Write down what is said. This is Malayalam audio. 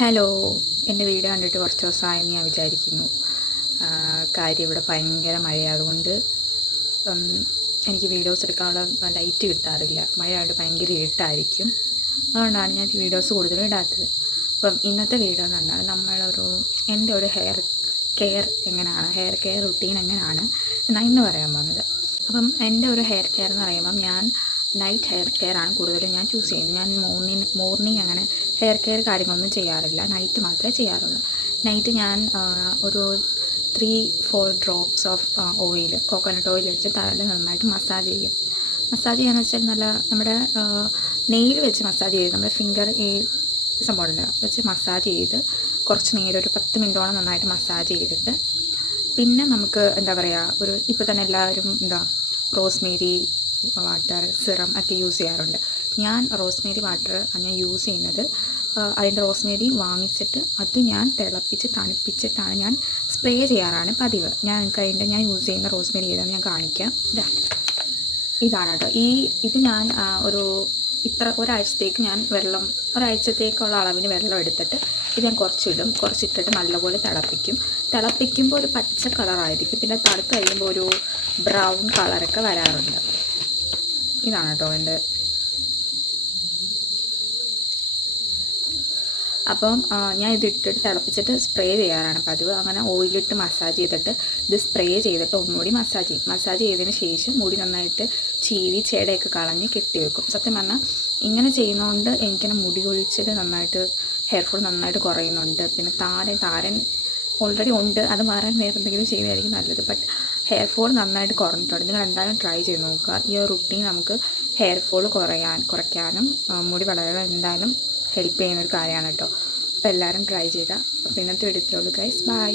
ഹലോ, എൻ്റെ വീഡിയോ കണ്ടിട്ട് കുറച്ച് ദിവസമായെന്ന് ഞാൻ വിചാരിക്കുന്നു. കാര്യം ഇവിടെ ഭയങ്കര മഴയായതുകൊണ്ട് എനിക്ക് വീഡിയോസ് എടുക്കാനുള്ള ലൈറ്റ് കിട്ടാറില്ല. മഴയായിട്ട് ഭയങ്കര ഇരുട്ടായിരിക്കും. അതുകൊണ്ടാണ് ഞാൻ വീഡിയോസ് കൂടുതലും ഇടാത്തത്. അപ്പം ഇന്നത്തെ വീഡിയോ എന്ന് പറഞ്ഞാൽ എൻ്റെ ഒരു hair care hair care routine എങ്ങനെയാണ് എന്നാണ് ഇന്ന് പറയാൻ പോകുന്നത്. അപ്പം എൻ്റെ ഒരു ഹെയർ കെയർ എന്ന് പറയുമ്പം ഞാൻ നൈറ്റ് ഹെയർ കെയർ ആണ് കൂടുതലും ഞാൻ ചൂസ് ചെയ്യുന്നത്. ഞാൻ മോർണിംഗ് അങ്ങനെ ഹെയർ കെയർ കാര്യങ്ങളൊന്നും ചെയ്യാറില്ല, നൈറ്റ് മാത്രമേ ചെയ്യാറുള്ളൂ. നൈറ്റ് ഞാൻ ഒരു 3-4 drops of oil, coconut oil വെച്ച് തലയിൽ നന്നായിട്ട് മസാജ് ചെയ്യും. മസാജ് ചെയ്യാന്ന് വെച്ചാൽ നല്ല നമ്മുടെ നെയിൽ വെച്ച് മസാജ് ചെയ്ത് നമ്മുടെ ഫിംഗർ ഈ സംഭവമുണ്ട് വെച്ച് മസാജ് ചെയ്ത് കുറച്ച് നേരം ഒരു 10 മിനിറ്റോളം നന്നായിട്ട് മസാജ് ചെയ്തിട്ട് പിന്നെ നമുക്ക് ഇപ്പോൾ തന്നെ എല്ലാവരും റോസ്മേരി വാട്ടർ, സിറം ഒക്കെ യൂസ് ചെയ്യാറുണ്ട്. ഞാൻ റോസ്മേരി വാട്ടർ ഞാൻ യൂസ് ചെയ്യുന്നത്. അതിൻ്റെ റോസ്മേരി വാങ്ങിച്ചിട്ട് അത് ഞാൻ തിളപ്പിച്ച് തണുപ്പിച്ചിട്ടാണ് ഞാൻ സ്പ്രേ ചെയ്യാറാണ് പതിവ്. ഞാൻ യൂസ് ചെയ്യുന്ന റോസ്മേരി ഏതാണെന്ന് ഞാൻ കാണിക്കാം. ഇതാണ് കേട്ടോ. ഇത് ഞാൻ ഒരാഴ്ചത്തേക്ക് ഞാൻ ഒരാഴ്ചത്തേക്കുള്ള അളവിന് വെള്ളം എടുത്തിട്ട് ഇത് ഞാൻ കുറച്ചിട്ടിട്ട് നല്ലപോലെ തിളപ്പിക്കുമ്പോൾ ഒരു പച്ച കളറായിരിക്കും. പിന്നെ തണുത്ത് കഴിയുമ്പോൾ ഒരു ബ്രൗൺ കളറൊക്കെ വരാറുണ്ട്. ഇതാണ് കേട്ടോ എൻ്റെ. അപ്പം ഞാൻ ഇതിട്ടിട്ട് തിളപ്പിച്ചിട്ട് സ്പ്രേ ചെയ്യാറാണ് പതിവ്. അങ്ങനെ ഓയിലിട്ട് മസാജ് ചെയ്തിട്ട് ഇത് സ്പ്രേ ചെയ്തിട്ട് ഒന്നുകൂടി മസാജ് ചെയ്തതിന് ശേഷം മുടി നന്നായിട്ട് ചീവി ചെടയൊക്കെ കളഞ്ഞ് കെട്ടിവെക്കും. സത്യം പറഞ്ഞാൽ ഇങ്ങനെ ചെയ്യുന്നതുകൊണ്ട് എനിക്കിങ്ങനെ മുടി കൊഴിച്ചിൽ നന്നായിട്ട്, ഹെയർ ഫോൾ നന്നായിട്ട് കുറയുന്നുണ്ട്. പിന്നെ താരൻ ഓൾറെഡി ഉണ്ട്, അത് മാറാൻ വേറെ എന്തെങ്കിലും ചെയ്യുന്നതായിരിക്കും നല്ലത്. ബട്ട് ഹെയർ ഫോൾ നന്നായിട്ട് കുറഞ്ഞിട്ടുണ്ട്. നിങ്ങൾ എന്തായാലും ട്രൈ ചെയ്ത് നോക്കുക. ഈ ഒരു റുട്ടീൻ നമുക്ക് ഹെയർ ഫോൾ കുറയ്ക്കാനും മുടി വളരാൻ എന്തായാലും ഹെൽപ്പ് ചെയ്യുന്നൊരു കാര്യമാണ് കേട്ടോ. അപ്പോൾ എല്ലാവരും ട്രൈ ചെയ്യുക. അപ്പോൾ ഇന്നത്തെ വീഡിയോ ഗൈസ്, ബൈ.